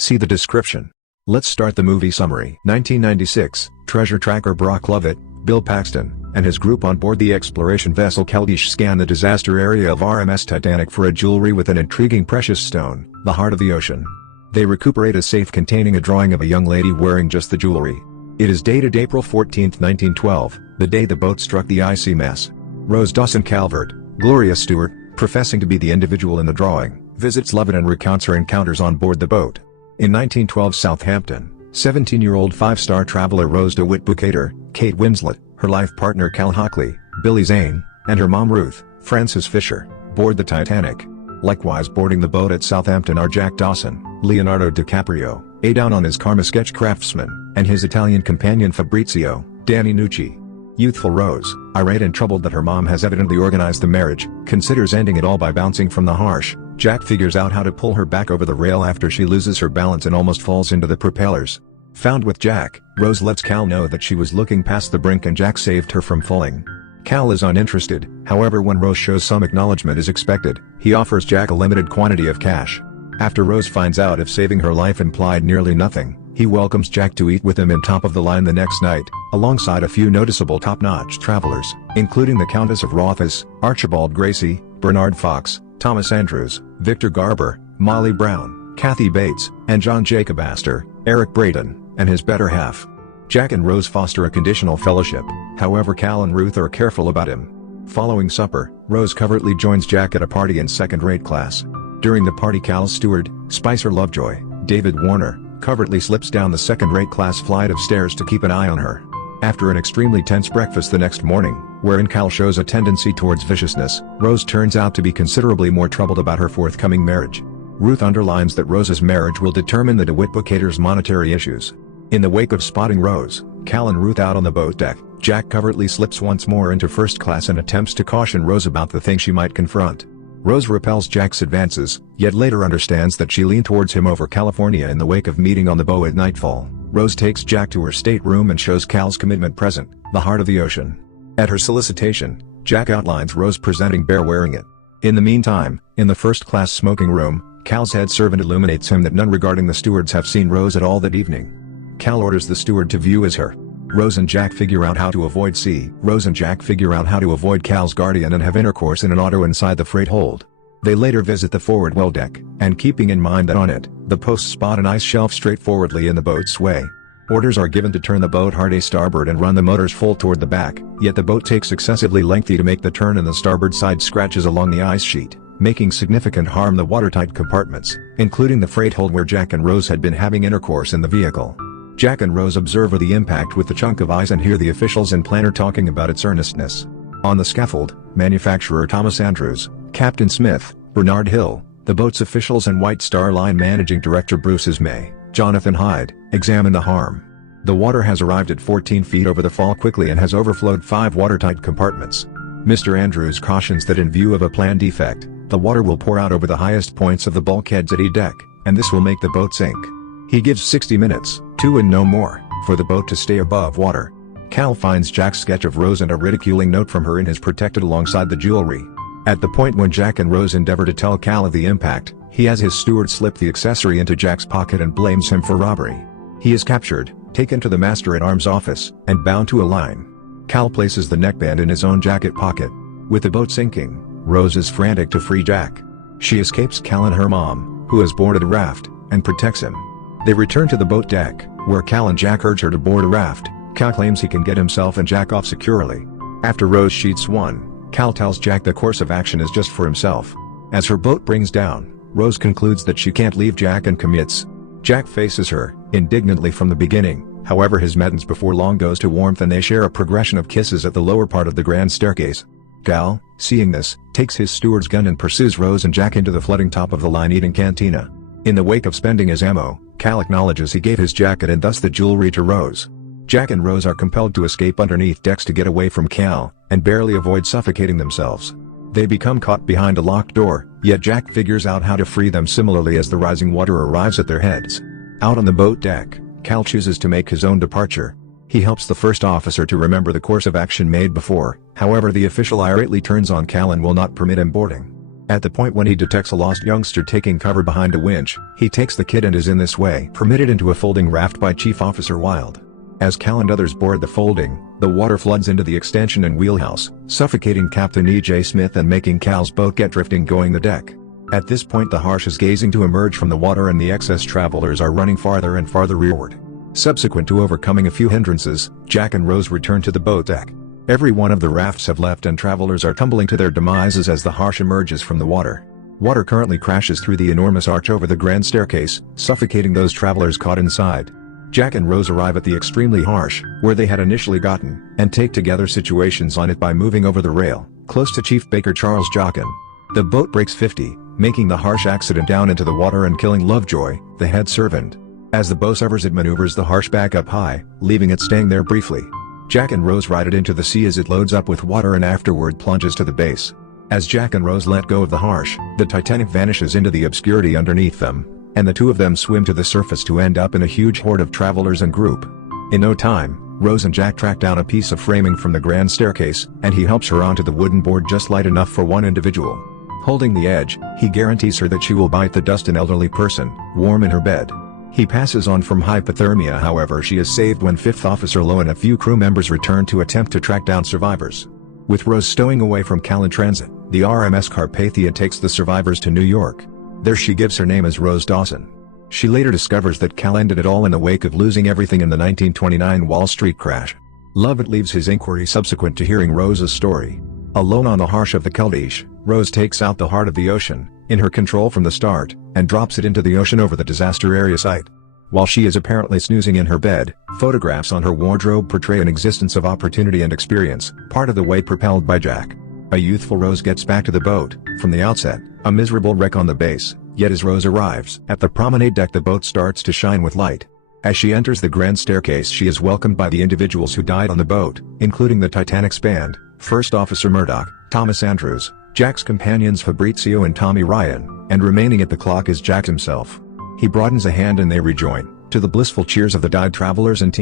See the description. Let's start the movie summary. 1996, treasure tracker Brock Lovett, Bill Paxton, and his group on board the exploration vessel Keldysh scan the disaster area of RMS Titanic for a jewelry with an intriguing precious stone, the heart of the ocean. They recuperate a safe containing a drawing of a young lady wearing just the jewelry. It is dated April 14, 1912, the day the boat struck the icy mess. Rose Dawson Calvert, Gloria Stewart, professing to be the individual in the drawing, visits Lovett and recounts her encounters on board the boat. In 1912 Southampton, 17-year-old five-star traveler Rose DeWitt Bukater, Kate Winslet, her life partner Cal Hockley, Billy Zane, and her mom Ruth, Frances Fisher, board the Titanic. Likewise boarding the boat at Southampton are Jack Dawson, Leonardo DiCaprio, a down on his karma sketch craftsman, and his Italian companion Fabrizio, Danny Nucci. Youthful Rose, irate and troubled that her mom has evidently organized the marriage, considers ending it all by bouncing from the harsh. Jack figures out how to pull her back over the rail after she loses her balance and almost falls into the propellers. Found with Jack, Rose lets Cal know that she was looking past the brink and Jack saved her from falling. Cal is uninterested, however when Rose shows some acknowledgement is expected, he offers Jack a limited quantity of cash. After Rose finds out if saving her life implied nearly nothing, he welcomes Jack to eat with him in Top of the Line the next night, alongside a few noticeable top-notch travelers, including the Countess of Rothes, Archibald Gracie, Bernard Fox, Thomas Andrews, Victor Garber, Molly Brown, Kathy Bates, and John Jacob Astor, Eric Braeden, and his better half. Jack and Rose foster a conditional fellowship, however Cal and Ruth are careful about him. Following supper, Rose covertly joins Jack at a party in second-rate class. During the party Cal's steward, Spicer Lovejoy, David Warner, covertly slips down the second-rate class flight of stairs to keep an eye on her. After an extremely tense breakfast the next morning, wherein Cal shows a tendency towards viciousness, Rose turns out to be considerably more troubled about her forthcoming marriage. Ruth underlines that Rose's marriage will determine the DeWitt Bukater's monetary issues. In the wake of spotting Rose, Cal and Ruth out on the boat deck, Jack covertly slips once more into first class and attempts to caution Rose about the thing she might confront. Rose repels Jack's advances, yet later understands that she leaned towards him over California in the wake of meeting on the boat at nightfall. Rose takes Jack to her stateroom and shows Cal's commitment present, the heart of the ocean. At her solicitation, Jack outlines Rose presenting bare wearing it. In the meantime, in the first-class smoking room, Cal's head servant illuminates him that none regarding the stewards have seen Rose at all that evening. Cal orders the steward to view as her. Rose and Jack figure out how to avoid Cal's guardian and have intercourse in an auto inside the freight hold. They later visit the forward well deck, and keeping in mind that on it, the posts spot an ice shelf straightforwardly in the boat's way. Orders are given to turn the boat hard a starboard and run the motors full toward the back, yet the boat takes excessively lengthy to make the turn and the starboard side scratches along the ice sheet, making significant harm the watertight compartments, including the freight hold where Jack and Rose had been having intercourse in the vehicle. Jack and Rose observe the impact with the chunk of ice and hear the officials and planner talking about its earnestness. On the scaffold, manufacturer Thomas Andrews, Captain Smith, Bernard Hill, the boat's officials and White Star Line managing director Bruce Ismay, Jonathan Hyde, examine the harm. The water has arrived at 14 feet over the fall quickly and has overflowed 5 watertight compartments. Mr. Andrews cautions that in view of a planned defect, the water will pour out over the highest points of the bulkheads at E-deck, and this will make the boat sink. He gives 60 minutes, 2 and no more, for the boat to stay above water. Cal finds Jack's sketch of Rose and a ridiculing note from her in his protected alongside the jewelry. At the point when Jack and Rose endeavor to tell Cal of the impact, he has his steward slip the accessory into Jack's pocket and blames him for robbery. He is captured, taken to the master-at-arms office, and bound to a line. Cal places the neckband in his own jacket pocket. With the boat sinking, Rose is frantic to free Jack. She escapes Cal and her mom, who has boarded a raft, and protects him. They return to the boat deck, where Cal and Jack urge her to board a raft. Cal claims he can get himself and Jack off securely. After Rose sheets one, Cal tells Jack the course of action is just for himself. As her boat brings down, Rose concludes that she can't leave Jack and commits. Jack faces her, indignantly from the beginning, however his methods before long goes to warmth and they share a progression of kisses at the lower part of the grand staircase. Cal, seeing this, takes his steward's gun and pursues Rose and Jack into the flooding Top of the Line eating cantina. In the wake of spending his ammo, Cal acknowledges he gave his jacket and thus the jewelry to Rose. Jack and Rose are compelled to escape underneath decks to get away from Cal, and barely avoid suffocating themselves. They become caught behind a locked door, yet Jack figures out how to free them similarly as the rising water arrives at their heads. Out on the boat deck, Cal chooses to make his own departure. He helps the first officer to remember the course of action made before, however the official irately turns on Cal and will not permit him boarding. At the point when he detects a lost youngster taking cover behind a winch, he takes the kid and is in this way permitted into a folding raft by Chief Officer Wilde. As Cal and others board the folding, the water floods into the extension and wheelhouse, suffocating Captain E.J. Smith and making Cal's boat get drifting going the deck. At this point the Harsh is gazing to emerge from the water and the excess travelers are running farther and farther rearward. Subsequent to overcoming a few hindrances, Jack and Rose return to the boat deck. Every one of the rafts have left and travelers are tumbling to their demises as the Harsh emerges from the water. Water currently crashes through the enormous arch over the grand staircase, suffocating those travelers caught inside. Jack and Rose arrive at the extremely Harsh, where they had initially gotten, and take together situations on it by moving over the rail, close to Chief Baker Charles Jochen. The boat breaks 50, making the Harsh accident down into the water and killing Lovejoy, the head servant. As the boat severs it maneuvers the Harsh back up high, leaving it staying there briefly. Jack and Rose ride it into the sea as it loads up with water and afterward plunges to the base. As Jack and Rose let go of the Harsh, the Titanic vanishes into the obscurity underneath them, and the two of them swim to the surface to end up in a huge horde of travelers and group. In no time, Rose and Jack track down a piece of framing from the grand staircase, and he helps her onto the wooden board just light enough for one individual. Holding the edge, he guarantees her that she will bite the dust an elderly person, warm in her bed. He passes on from hypothermia, however she is saved when 5th Officer Lowe and a few crew members return to attempt to track down survivors. With Rose stowing away from Cal in transit, the RMS Carpathia takes the survivors to New York. There she gives her name as Rose Dawson. She later discovers that Cal ended it all in the wake of losing everything in the 1929 Wall Street crash. Lovett leaves his inquiry subsequent to hearing Rose's story. Alone on the Harsh of the Keldysh, Rose takes out the heart of the ocean, in her control from the start, and drops it into the ocean over the disaster area site. While she is apparently snoozing in her bed, photographs on her wardrobe portray an existence of opportunity and experience, part of the way propelled by Jack. A youthful Rose gets back to the boat, from the outset, a miserable wreck on the base, yet as Rose arrives at the promenade deck the boat starts to shine with light. As she enters the grand staircase she is welcomed by the individuals who died on the boat, including the Titanic's band, First Officer Murdoch, Thomas Andrews, Jack's companions Fabrizio and Tommy Ryan, and remaining at the clock is Jack himself. He broadens a hand and they rejoin, to the blissful cheers of the died travelers and team.